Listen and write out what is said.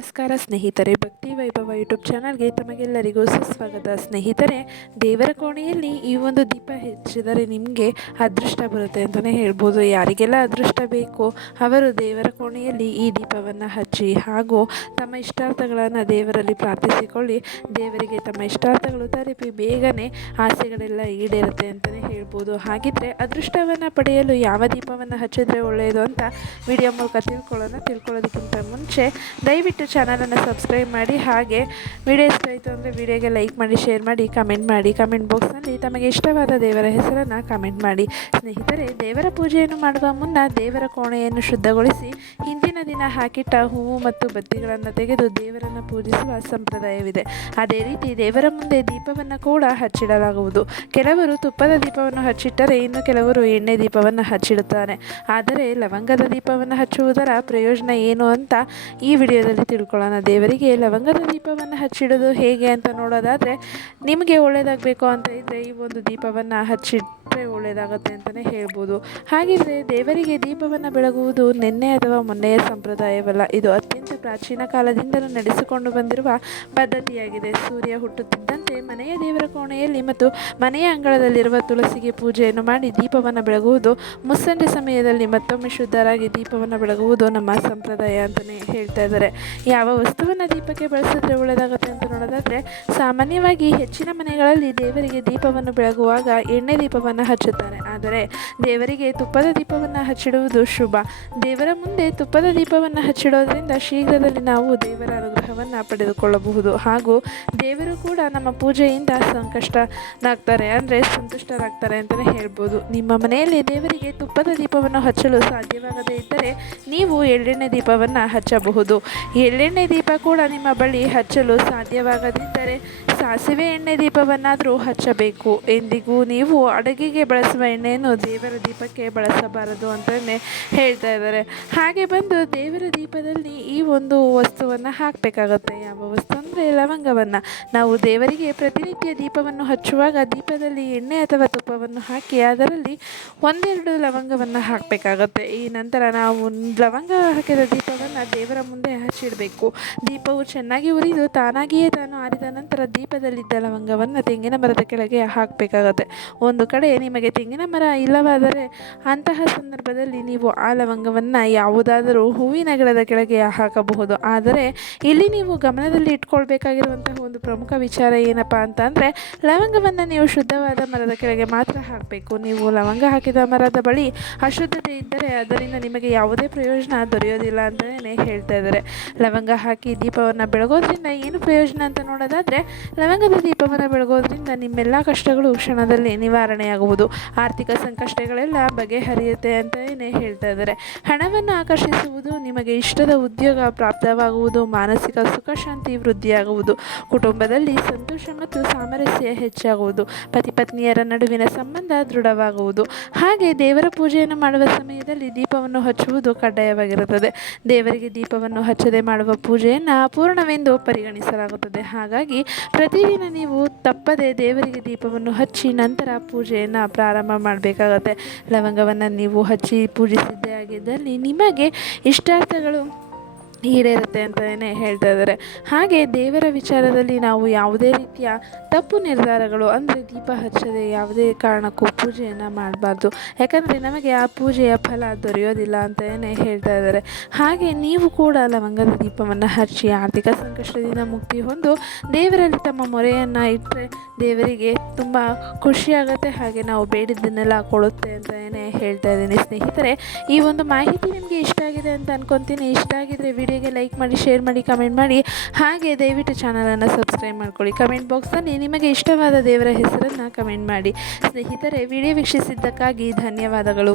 ನಮಸ್ಕಾರ ಸ್ನೇಹಿತರೆ, ಭಕ್ತಿ ವೈಭವ ಯೂಟ್ಯೂಬ್ ಚಾನಲ್ಗೆ ತಮಗೆಲ್ಲರಿಗೂ ಸುಸ್ವಾಗತ. ಸ್ನೇಹಿತರೆ, ದೇವರ ಕೋಣೆಯಲ್ಲಿ ಈ ಒಂದು ದೀಪ ಹಚ್ಚಿದರೆ ನಿಮಗೆ ಅದೃಷ್ಟ ಬರುತ್ತೆ ಅಂತಲೇ ಹೇಳ್ಬೋದು. ಯಾರಿಗೆಲ್ಲ ಅದೃಷ್ಟ ಬೇಕೋ ಅವರು ದೇವರ ಕೋಣೆಯಲ್ಲಿ ಈ ದೀಪವನ್ನು ಹಚ್ಚಿ ಹಾಗೂ ತಮ್ಮ ಇಷ್ಟಾರ್ಥಗಳನ್ನು ದೇವರಲ್ಲಿ ಪ್ರಾರ್ಥಿಸಿಕೊಳ್ಳಿ. ದೇವರಿಗೆ ತಮ್ಮ ಇಷ್ಟಾರ್ಥಗಳು ತಲುಪಿ ಬೇಗನೆ ಆಸೆಗಳೆಲ್ಲ ಈಡೇರುತ್ತೆ ಅಂತಲೇ ಹೇಳ್ಬೋದು. ಹಾಗಿದ್ರೆ ಅದೃಷ್ಟವನ್ನು ಪಡೆಯಲು ಯಾವ ದೀಪವನ್ನು ಹಚ್ಚಿದ್ರೆ ಒಳ್ಳೆಯದು ಅಂತ ವಿಡಿಯೋ ಮೂಲಕ ತಿಳ್ಕೊಳ್ಳೋದಕ್ಕಿಂತ ಮುಂಚೆ ದಯವಿಟ್ಟು ಚಾನಲನ್ನು ಸಬ್ಸ್ಕ್ರೈಬ್ ಮಾಡಿ. ಹಾಗೆ ವಿಡಿಯೋ ಇಷ್ಟ ಆಯಿತು ಅಂದರೆ ವಿಡಿಯೋಗೆ ಲೈಕ್ ಮಾಡಿ, ಶೇರ್ ಮಾಡಿ, ಕಮೆಂಟ್ ಮಾಡಿ. ಕಮೆಂಟ್ ಬಾಕ್ಸ್ನಲ್ಲಿ ತಮಗೆ ಇಷ್ಟವಾದ ದೇವರ ಹೆಸರನ್ನು ಕಮೆಂಟ್ ಮಾಡಿ. ಸ್ನೇಹಿತರೆ, ದೇವರ ಪೂಜೆಯನ್ನು ಮಾಡುವ ಮುನ್ನ ದೇವರ ಕೋಣೆಯನ್ನು ಶುದ್ಧಗೊಳಿಸಿ ಹಿಂದಿನ ದಿನ ಹಾಕಿಟ್ಟ ಹೂವು ಮತ್ತು ಬತ್ತಿಗಳನ್ನು ತೆಗೆದು ದೇವರನ್ನು ಪೂಜಿಸುವ ಸಂಪ್ರದಾಯವಿದೆ. ಅದೇ ರೀತಿ ದೇವರ ಮುಂದೆ ದೀಪವನ್ನು ಕೂಡ ಹಚ್ಚಿಡಲಾಗುವುದು. ಕೆಲವರು ತುಪ್ಪದ ದೀಪವನ್ನು ಹಚ್ಚಿಟ್ಟರೆ ಇನ್ನು ಕೆಲವರು ಎಣ್ಣೆ ದೀಪವನ್ನು ಹಚ್ಚಿಡುತ್ತಾರೆ. ಆದರೆ ಲವಂಗದ ದೀಪವನ್ನು ಹಚ್ಚುವುದರ ಪ್ರಯೋಜನ ಏನು ಅಂತ ಈ ವಿಡಿಯೋದಲ್ಲಿ ತಿಳ್ಕೊಳ್ಳೋಣ. ದೇವರಿಗೆ ಲವಂಗದ ದೀಪವನ್ನು ಹಚ್ಚಿಡೋದು ಹೇಗೆ ಅಂತ ನೋಡೋದಾದರೆ, ನಿಮಗೆ ಒಳ್ಳೆಯದಾಗಬೇಕು ಅಂತ ಇದ್ದರೆ ಈ ಒಂದು ದೀಪವನ್ನು ಹಚ್ಚಿಟ್ರೆ ಒಳ್ಳೆಯದಾಗುತ್ತೆ ಅಂತಲೇ ಹೇಳ್ಬೋದು. ಹಾಗಿದ್ರೆ ದೇವರಿಗೆ ದೀಪವನ್ನು ಬೆಳಗುವುದು ನಿನ್ನೆ ಅಥವಾ ಮೊನ್ನೆಯ ಸಂಪ್ರದಾಯವಲ್ಲ. ಇದು ಅತ್ಯಂತ ಪ್ರಾಚೀನ ಕಾಲದಿಂದಲೂ ನಡೆಸಿಕೊಂಡು ಬಂದಿರುವ ಪದ್ಧತಿಯಾಗಿದೆ. ಸೂರ್ಯ ಹುಟ್ಟುತ್ತಿದ್ದಂತೆ ಮನೆಯ ದೇವರ ಕೋಣೆಯಲ್ಲಿ ಮತ್ತು ಮನೆಯ ಅಂಗಳದಲ್ಲಿರುವ ತುಳಸಿಗೆ ಪೂಜೆಯನ್ನು ಮಾಡಿ ದೀಪವನ್ನು ಬೆಳಗುವುದು, ಮುಸ್ಸಂಜೆ ಸಮಯದಲ್ಲಿ ಮತ್ತೊಮ್ಮೆ ಶುದ್ಧರಾಗಿ ದೀಪವನ್ನು ಬೆಳಗುವುದು ನಮ್ಮ ಸಂಪ್ರದಾಯ ಅಂತಲೇ ಹೇಳ್ತಾ ಇದ್ದಾರೆ. ಯಾವ ವಸ್ತುವನ್ನು ದೀಪಕ್ಕೆ ಬಳಸಿದ್ರೆ ಒಳ್ಳೆಯದಾಗುತ್ತೆ ಅಂತ ನೋಡೋದಾದರೆ, ಸಾಮಾನ್ಯವಾಗಿ ಹೆಚ್ಚಿನ ಮನೆಗಳಲ್ಲಿ ದೇವರಿಗೆ ದೀಪವನ್ನು ಬೆಳಗುವಾಗ ಎಣ್ಣೆ ದೀಪವನ್ನು ಹಚ್ಚುತ್ತಾರೆ. ಆದರೆ ದೇವರಿಗೆ ತುಪ್ಪದ ದೀಪವನ್ನು ಹಚ್ಚಿಡುವುದು ಶುಭ. ದೇವರ ಮುಂದೆ ತುಪ್ಪದ ದೀಪವನ್ನು ಹಚ್ಚಿಡೋದ್ರಿಂದ ಶೀಘ್ರದಲ್ಲಿ ನಾವು ದೇವರ ಅನುಗ್ರಹವನ್ನು ಪಡೆದುಕೊಳ್ಳಬಹುದು. ಹಾಗೂ ದೇವರು ಕೂಡ ನಮ್ಮ ಪೂಜೆಯಿಂದ ಸಂತುಷ್ಟರಾಗ್ತಾರೆ ಅಂತಲೇ ಹೇಳ್ಬೋದು. ನಿಮ್ಮ ಮನೆಯಲ್ಲಿ ದೇವರಿಗೆ ತುಪ್ಪದ ದೀಪವನ್ನು ಹಚ್ಚಲು ಸಾಧ್ಯವಾಗದೇ ಇದ್ದರೆ ನೀವು ಎಳ್ಳೆಣ್ಣೆ ದೀಪವನ್ನು ಹಚ್ಚಬಹುದು. ಎಳ್ಳೆಣ್ಣೆ ದೀಪ ಕೂಡ ನಿಮ್ಮ ಬಳಿ ಹಚ್ಚಲು ಸಾಧ್ಯವಾಗದಿದ್ದರೆ ಸಾಸಿವೆ ಎಣ್ಣೆ ದೀಪವನ್ನಾದರೂ ಹಚ್ಚಬೇಕು. ಎಂದಿಗೂ ನೀವು ಅಡುಗೆಗೆ ಬಳಸುವ ಎಣ್ಣೆಯನ್ನು ದೇವರ ದೀಪಕ್ಕೆ ಬಳಸಬಾರದು ಅಂತಲೇ ಹೇಳ್ತಾ ಇದ್ದಾರೆ. ಹಾಗೆ ಬಂದು ದೇವರ ದೀಪದಲ್ಲಿ ಈ ಒಂದು ವಸ್ತುವನ್ನು ಹಾಕಬೇಕಾಗತ್ತೆ. ಯಾವ ವಸ್ತು ಅಂದರೆ ಲವಂಗವನ್ನು. ನಾವು ದೇವರಿಗೆ ಪ್ರತಿನಿತ್ಯ ದೀಪವನ್ನು ಹಚ್ಚುವಾಗ ದೀಪದಲ್ಲಿ ಎಣ್ಣೆ ಅಥವಾ ತುಪ್ಪವನ್ನು ಹಾಕಿ ಅದರಲ್ಲಿ ಒಂದೆರಡು ಲವಂಗವನ್ನು ಹಾಕಬೇಕಾಗತ್ತೆ. ಈ ನಂತರ ನಾವು ಲವಂಗ ಹಾಕಿದ ದೀಪವನ್ನು ದೇವರ ಮುಂದೆ ಹಚ್ಚಿಡಬೇಕು. ದೀಪವು ಚೆನ್ನಾಗಿ ಉರಿದು ತಾನಾಗಿಯೇ ತಾನು ಆರಿದ ನಂತರ ದೀಪದಲ್ಲಿದ್ದ ಲವಂಗವನ್ನು ತೆಂಗಿನ ಮರದ ಕೆಳಗೆ ಹಾಕಬೇಕಾಗತ್ತೆ. ಒಂದು ಕಡೆ ನಿಮಗೆ ತೆಂಗಿನ ಮರ ಇಲ್ಲವಾದರೆ ಅಂತಹ ಸಂದರ್ಭದಲ್ಲಿ ನೀವು ಆ ಲವಂಗವನ್ನು ಯಾವುದಾದರೂ ಹೂವಿನ ಗಿಡದ ಕೆಳಗೆ ಹಾಕಬಹುದು. ಆದರೆ ಇಲ್ಲಿ ನೀವು ಗಮನದಲ್ಲಿ ಇಟ್ಕೊಳ್ಬೇಕಾಗಿರುವಂತಹ ಒಂದು ಪ್ರಮುಖ ವಿಚಾರ ಏನಪ್ಪ ಅಂತಂದರೆ, ಲವಂಗವನ್ನು ನೀವು ಶುದ್ಧವಾದ ಮರದ ಕೆಳಗೆ ಮಾತ್ರ ಹಾಕಬೇಕು. ನೀವು ಲವಂಗ ಹಾಕಿದ ಮರದ ಬಳಿ ಅಶುದ್ಧತೆ ಇದ್ದರೆ ಅದರಿಂದ ನಿಮಗೆ ಯಾವುದೇ ಪ್ರಯೋಜನ ದೊರೆಯೋದಿಲ್ಲ ಅಂತಲೇ ಹೇಳ್ತಾ ಇದ್ದಾರೆ. ಲವಂಗ ಹಾಕಿ ದೀಪವನ್ನು ಬೆಳಗೋದ್ರಿಂದ ಏನು ಪ್ರಯೋಜನ ಅಂತ ನೋಡೋದಾದರೆ, ಲವಂಗದ ದೀಪವನ್ನು ಬೆಳಗೋದ್ರಿಂದ ನಿಮ್ಮೆಲ್ಲ ಕಷ್ಟಗಳು ಕ್ಷಣದಲ್ಲಿ ನಿವಾರಣೆಯಾಗುವುದು. ಆರ್ಥಿಕ ಸಂಕಷ್ಟಗಳೆಲ್ಲ ಬಗೆಹರಿಯುತ್ತೆ ಅಂತಲೇ ಹೇಳ್ತಾ ಇದ್ದಾರೆ. ಹಣವನ್ನು ಆಕರ್ಷಿಸುವುದು, ನಿಮಗೆ ಇಷ್ಟದ ಉದ್ಯೋಗ ಪ್ರಾಪ್ತವಾಗುವುದು, ಮಾನಸಿಕ ಸುಖ ಶಾಂತಿ ವೃದ್ಧಿಯಾಗುವುದು, ಕುಟುಂಬದಲ್ಲಿ ಸಂತೋಷ ಮತ್ತು ಸಾಮರಸ್ಯ ಹೆಚ್ಚಾಗುವುದು, ಪತಿ ಪತ್ನಿಯರ ನಡುವಿನ ಸಂಬಂಧ ದೃಢವಾಗುವುದು. ಹಾಗೆ ದೇವರ ಪೂಜೆಯನ್ನು ಮಾಡುವ ಸಮಯದಲ್ಲಿ ದೀಪವನ್ನು ಹಚ್ಚುವುದು ಕಡ್ಡಾಯವಾಗಿರುತ್ತದೆ. ದೇವರಿಗೆ ದೀಪವನ್ನು ಹಚ್ಚದೆ ಮಾಡುವ ಪೂಜೆಯನ್ನು ಅಪೂರ್ಣವೆಂದು ಪರಿಗಣಿಸಲಾಗುತ್ತದೆ. ಹಾಗಾಗಿ ಪ್ರತಿದಿನ ನೀವು ತಪ್ಪದೆ ದೇವರಿಗೆ ದೀಪವನ್ನು ಹಚ್ಚಿ ನಂತರ ಪೂಜೆಯನ್ನು ಪ್ರಾರಂಭ ಮಾಡಬೇಕಾಗತ್ತೆ. ಲವಂಗವನ್ನು ನೀವು ಹಚ್ಚಿ ಪೂಜಿಸಿದ್ದೇ ಆಗಿದ್ದಲ್ಲಿ ನಿಮಗೆ ಇಷ್ಟಾರ್ಥಗಳು ಈಡೇರುತ್ತೆ ಅಂತಲೇ ಹೇಳ್ತಾ ಇದ್ದಾರೆ. ಹಾಗೆ ದೇವರ ವಿಚಾರದಲ್ಲಿ ನಾವು ಯಾವುದೇ ರೀತಿಯ ತಪ್ಪು ನಿರ್ಧಾರಗಳು ಅಂದರೆ ದೀಪ ಹಚ್ಚದೆ ಯಾವುದೇ ಕಾರಣಕ್ಕೂ ಪೂಜೆಯನ್ನು ಮಾಡಬಾರ್ದು. ಯಾಕಂದರೆ ನಮಗೆ ಆ ಪೂಜೆಯ ಫಲ ದೊರೆಯೋದಿಲ್ಲ ಅಂತಲೇ ಹೇಳ್ತಾ ಇದ್ದಾರೆ. ಹಾಗೆ ನೀವು ಕೂಡ ಲವಂಗದ ದೀಪವನ್ನು ಹಚ್ಚಿ ಆರ್ಥಿಕ ಸಂಕಷ್ಟದಿಂದ ಮುಕ್ತಿ ಹೊಂದು ದೇವರಲ್ಲಿ ತಮ್ಮ ಮೊರೆಯನ್ನು ಇಟ್ಟರೆ ದೇವರಿಗೆ ತುಂಬ ಖುಷಿಯಾಗುತ್ತೆ. ಹಾಗೆ ನಾವು ಬೇಡಿದ್ದನ್ನೆಲ್ಲ ಕೊಡುತ್ತೆ ಅಂತಲೇ ಹೇಳ್ತಾ ಇದ್ದೀನಿ. ಸ್ನೇಹಿತರೆ, ಈ ಒಂದು ಮಾಹಿತಿ ನಿಮಗೆ ಇಷ್ಟ ಆಗಿದೆ ಅಂತ ಅನ್ಕೊತೀನಿ. ಇಷ್ಟ ಆಗಿದ್ರೆ ವಿಡಿಯೋಗೆ ಲೈಕ್ ಮಾಡಿ, ಶೇರ್ ಮಾಡಿ, ಕಮೆಂಟ್ ಮಾಡಿ. ಹಾಗೆ ದಯವಿಟ್ಟು ಚಾನಲನ್ನು ಸಬ್ಸ್ಕ್ರೈಬ್ ಮಾಡ್ಕೊಳ್ಳಿ. ಕಮೆಂಟ್ ಬಾಕ್ಸಲ್ಲಿ ನಿಮಗೆ ಇಷ್ಟವಾದ ದೇವರ ಹೆಸರನ್ನು ಕಮೆಂಟ್ ಮಾಡಿ. ಸ್ನೇಹಿತರೆ, ವಿಡಿಯೋ ವೀಕ್ಷಿಸಿದ್ದಕ್ಕಾಗಿ ಧನ್ಯವಾದಗಳು.